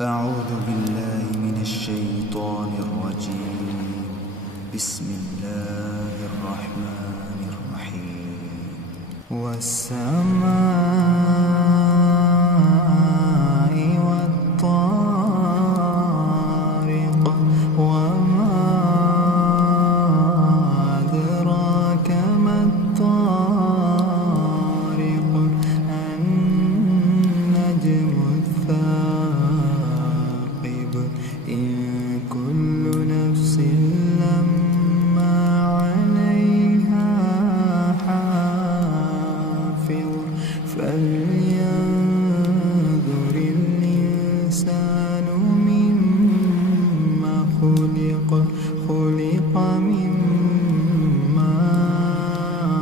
أعوذ بالله من الشيطان الرجيم. بسم الله الرحمن الرحيم. والسماء والطارق وما أدراك ما الطارق النجم الثاقب إن كل نفس لما عليها حافظ فلينظر الإنسان مما خلق من ماء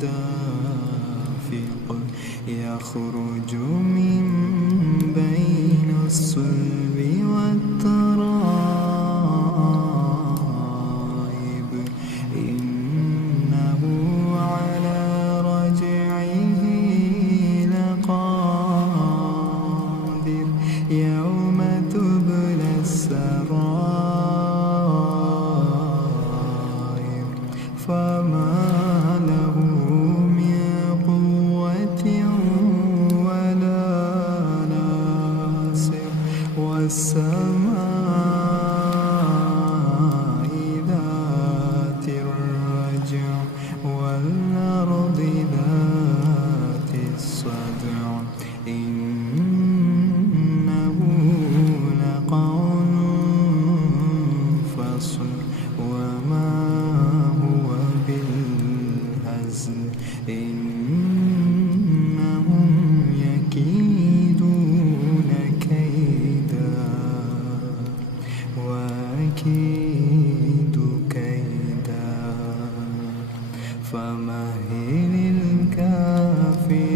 دافق يخرج من بين الصلب والترائب إنه على رجعه لقادر يوم تبلى السرائر فما له من قوة ولا ناصر والسماء ذات الرجع والأرض ذات الصدع إنه لقول فصل وما هو بالهزل إنهم يكيدون كيدا وأكيد كيدا فمهل الكافرين